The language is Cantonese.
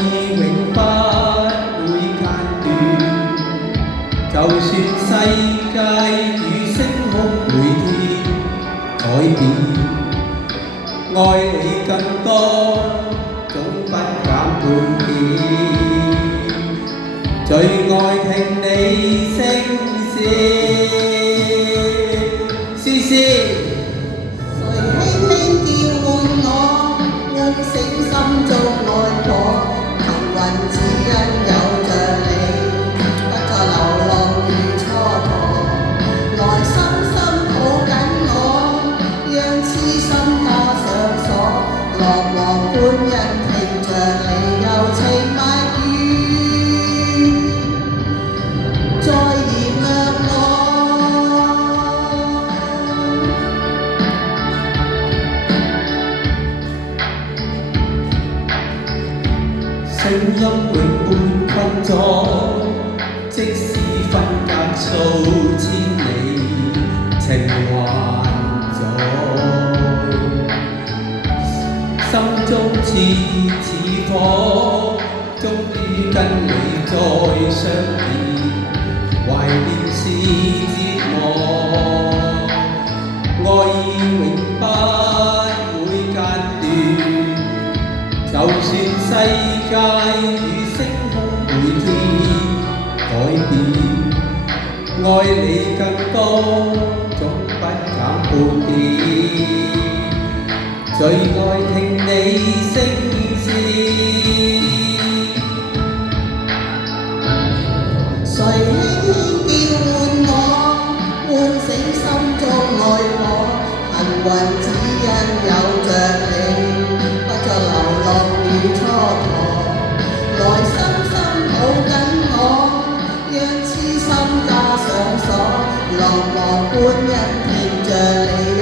意永不會間斷，就算世界與星空每天改變，愛你更多，總不減半點。最愛聽你聲線，詩詩。誰輕輕叫喚我，喚醒心中愛火。幸運只因有着你，不再流浪如蹉跎。來深深抱緊我，讓痴心加上鎖。樂和歡欣聽着你柔情蜜語，再燃亮我。聲音永沒困阻，即使分隔數千里，情還在。心中似火，終於跟你再相見，懷念是折磨，愛意永不會間斷。就算世界與星空每天改變，愛你更多，總不減半點。最愛聽你聲線，誰輕輕叫喚我，喚醒心中愛火。幸運只因有着你，不再流浪與蹉跎。來深深抱緊我，讓痴心加上鎖。樂和歡欣聽着你。